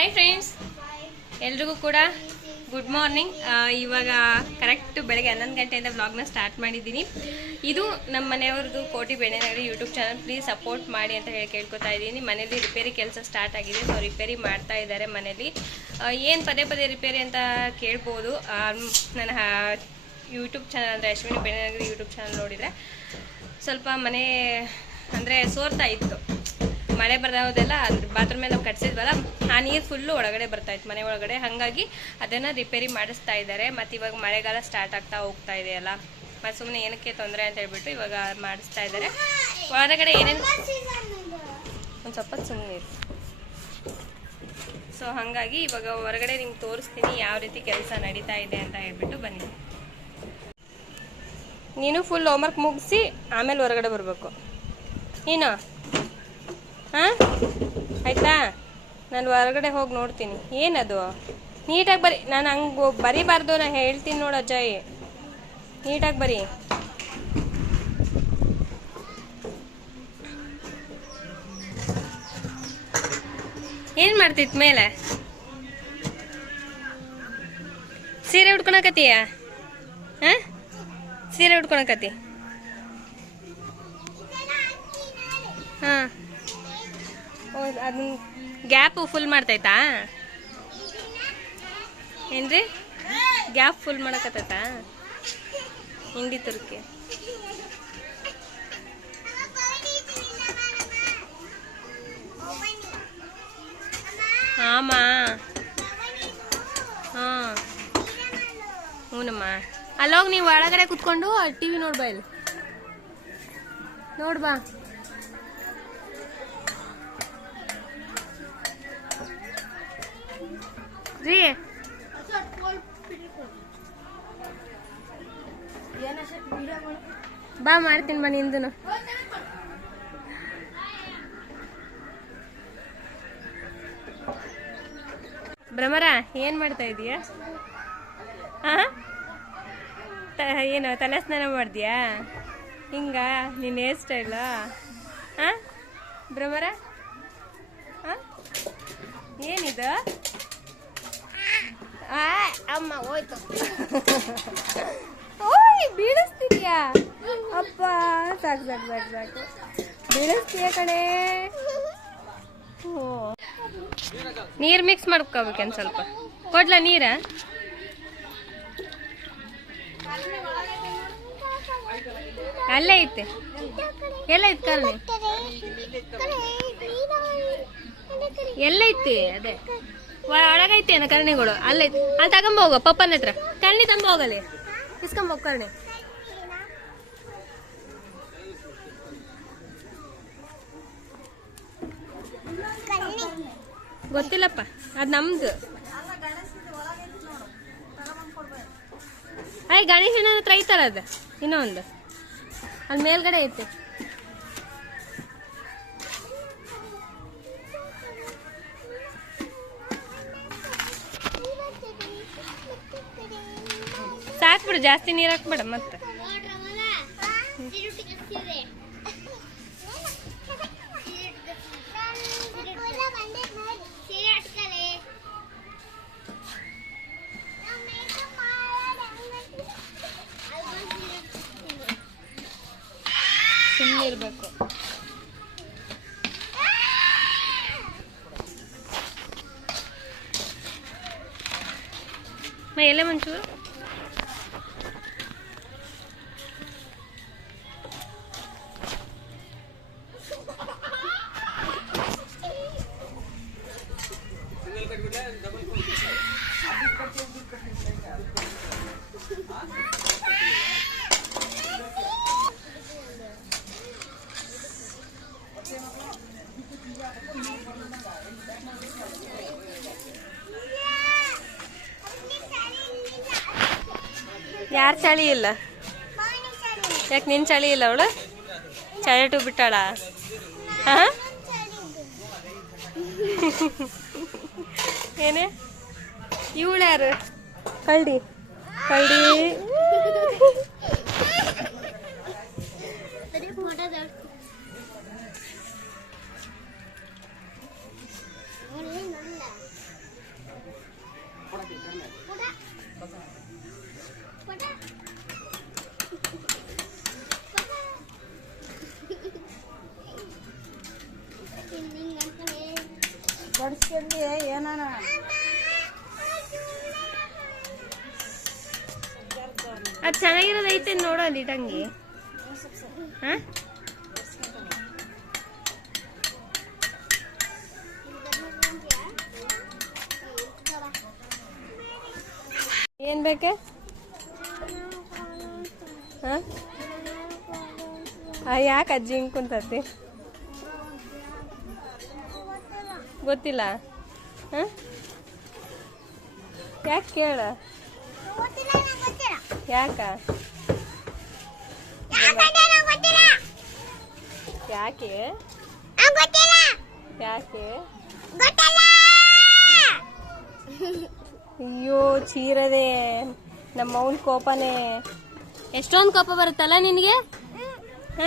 Hi friends ಎಲ್ರಿಗೂ ಕೂಡ good morning ಇವಾಗ ಕರೆಕ್ಟ್ ಬೆಳಗ್ಗೆ ಹನ್ನೊಂದು ಗಂಟೆಯಿಂದ ವ್ಲಾಗ್ನ ಸ್ಟಾರ್ಟ್ ಮಾಡಿದ್ದೀನಿ. ಇದು ನಮ್ಮ ಮನೆಯವ್ರದ್ದು ಕೋಟಿ Bennenagari YouTube channel please support ಮಾಡಿ ಅಂತ ಹೇಳಿ ಕೇಳ್ಕೊತಾ ಇದ್ದೀನಿ. ಮನೇಲಿ ರಿಪೇರಿ ಕೆಲಸ ಸ್ಟಾರ್ಟ್ ಆಗಿದೆ. ಸೊ ರಿಪೇರಿ ಮಾಡ್ತಾ ಇದ್ದಾರೆ ಮನೇಲಿ ಏನು ಪದೇ ಪದೇ ರಿಪೇರಿ ಅಂತ ಕೇಳ್ಬೋದು. ನನ್ನ ಯೂಟ್ಯೂಬ್ ಚಾನಲ್ ಅಂದರೆ ಅಶ್ವಿನಿ ಬೆಣ್ಣೆನಗರಿ ಯೂಟ್ಯೂಬ್ ಚಾನಲ್ ನೋಡಿದರೆ ಸ್ವಲ್ಪ ಮನೆ ಅಂದರೆ ಸೋರ್ತಾ ಇತ್ತು. ಮಳೆ ಬರೋದೆಲ್ಲ ಬಾತ್ರೂಮ್ ಮೇಲೆ ಕಟ್ಸಿದ್ವಲ್ಲ, ಆ ನೀರು ಫುಲ್ಲು ಒಳಗಡೆ ಬರ್ತಾ ಇತ್ತು, ಮನೆ ಒಳಗಡೆ. ಹಾಗಾಗಿ ಅದನ್ನು ರಿಪೇರಿ ಮಾಡಿಸ್ತಾ ಇದ್ದಾರೆ ಮತ್ತು ಇವಾಗ ಮಳೆಗಾಲ ಸ್ಟಾರ್ಟ್ ಆಗ್ತಾ ಹೋಗ್ತಾ ಇದೆಯಲ್ಲ ಮತ್ತು ಸುಮ್ಮನೆ ಏನಕ್ಕೆ ತೊಂದರೆ ಅಂತ ಹೇಳ್ಬಿಟ್ಟು ಇವಾಗ ಮಾಡಿಸ್ತಾ ಇದ್ದಾರೆ ಹೊರಗಡೆ ಏನೇನು ಒಂದು ಸ್ವಲ್ಪ ಸುಮ್ಮನೆ ಸೊ ಹಾಗಾಗಿ ಇವಾಗ ಹೊರಗಡೆ ನಿಮ್ಗೆ ತೋರಿಸ್ತೀನಿ ಯಾವ ರೀತಿ ಕೆಲಸ ನಡೀತಾ ಇದೆ ಅಂತ ಹೇಳ್ಬಿಟ್ಟು ಬನ್ನಿ. ನೀನು ಫುಲ್ ಹೋಮ್ವರ್ಕ್ ಮುಗಿಸಿ ಆಮೇಲೆ ಹೊರಗಡೆ ಬರಬೇಕು. ನೀನು? ಹಾಂ? ಆಯ್ತಾ? ನಾನು ಹೊರಗಡೆ ಹೋಗಿ ನೋಡ್ತೀನಿ. ಏನದು? ನೀಟಾಗಿ ಬರಿ ನಾನು ಹಂಗೆ ಬರಿಬಾರ್ದು ನಾನು ಹೇಳ್ತೀನಿ ನೋಡು ಅಜಯ್. ನೀಟಾಗಿ ಬರಿ. ಏನು ಮಾಡ್ತಿತ್ತು ಮೇಲೆ? ಸೀರೆ ಉಟ್ಕೊಳಕತ್ತೀಯ? ಹಾಂ? ಸೀರೆ ಉಟ್ಕೊಳಕತ್ತಿ. ಹಾಂ. ಅದನ್ನ ಗ್ಯಾಪ್ ಫುಲ್ ಮಾಡ್ತೈತಾ? ಏನ್ರಿ? ಗ್ಯಾಪ್ ಫುಲ್ ಮಾಡಕತ್ತೈತಾ? ಹಿಂಡಿ ತುರ್ಕಿ. ಆಮ. ಹಾಂ. ಹ್ಞೂನಮ್ಮ ಅಲ್ಲೋಗಿ ನೀವು ಒಳಗಡೆ ಕುತ್ಕೊಂಡು ಟಿ ವಿ ನೋಡ್ಬಾ ಇಲ್ಲಿ. ನೋಡ್ಬಾ. ರೀ. ಬಾ ಮಾಡ್ತೀನಿ ಬಾ ನಿಂದನು. ಭ್ರಮರ, ಏನ್ ಮಾಡ್ತಾ ಇದೀಯ? ಏನು ತಲೆ ಸ್ನಾನ ಮಾಡ್ದ್ಯಾ? ಹಿಂಗ ನಿನ್ನ ಹೇರ್ ಸ್ಟೈಲ್ ಹಾ ಭ್ರಮರ? ಏನಿದು? ಅಮ್ಮ ಹೋಯ್ತು. ಓಯ್, ಬೀಳಿಸ್ತಿದ್ಯಾ? ಅಪ್ಪ, ಸಾಕು ಸಾಕು ಸಾಕು ಸಾಕು. ಬೀಳಿಸ್ತೀಯ ಓ. ನೀರು ಮಿಕ್ಸ್ ಮಾಡ್ಕೋಬೇಕೇನು ಸ್ವಲ್ಪ? ಕೊಡ್ಲ ನೀರ? ಅಲ್ಲೇ ಐತೆ. ಎಲ್ಲ ಐತೆ ಕರ್ಣಿ? ಎಲ್ಲೈತಿ ಅದೇ. ಒ- ಒಳಗೈತಿ ಏನ ಕರ್ಣಿಗಳು. ಅಲ್ಲೈತಿ ಅಲ್ಲಿ ತಗೊಂಬ ಹೋಗ, ಪಪ್ಪನ ಹತ್ರ. ಕರ್ಣಿ ತಂಬ ಹೋಗಲಿ ಇಸ್ಕೊಂಬ ಕರ್ಣಿ. ಗೊತ್ತಿಲ್ಲಪ್ಪ, ಅದ್ ನಮ್ದು. ಅಯ್ಯ ಗಣೇಶನ ಹತ್ರ ಐತಲ್ಲ ಅದ? ಇನ್ನೊಂದು. ಅಲ್ಲಿ ಮೇಲ್ಗಡೆ ಐತೆ. ಸಾಕ್ಬಿಡು ಜಾಸ್ತಿ ನೀರು ಹಾಕ್ಬೇಡ ಮತ್ತೆ. ಸುಮ್ಮನೆ ಇರಬೇಕು. ಎಲೆ ಮಂಚೂರು? ಯಾರು ಚಳಿ ಇಲ್ಲ? ಯಾಕೆ ನಿನ್ ಚಳಿ ಇಲ್ಲ ಅವಳು? ಚಳಿಟು ಬಿಟ್ಟಾಳ? ಏನೇ? ಇವಳು ಯಾರು? ಕಳ್ಳಿ ಅದು ಚೆನ್ನಾಗಿರೋದೈತೆ ನೋಡು ಅಲ್ಲಿ ಇಟ್ಟಂಗೆ ಹಾಂ? ಏನ್ ಬೇಕೆ? ಹಾಂ? ಯಾಕೆ ಅಜ್ಜಿ ಹಿಂಗ್ ಕುಂತತಿ? ಗೊತ್ತಿಲ್ಲ. ಹ? ಯಾಕೆ ಕೇಳ? ಯಾಕ? ಯಾಕೆ? ಯಾಕೆ? ಅಯ್ಯೋ ಚೀರದೆ. ನಮ್ಮ ಅವನ್ ಕೋಪನೇ. ಎಷ್ಟೊಂದು ಕೋಪ ಬರುತ್ತಲ್ಲ ನಿನಗೆ? ಹ?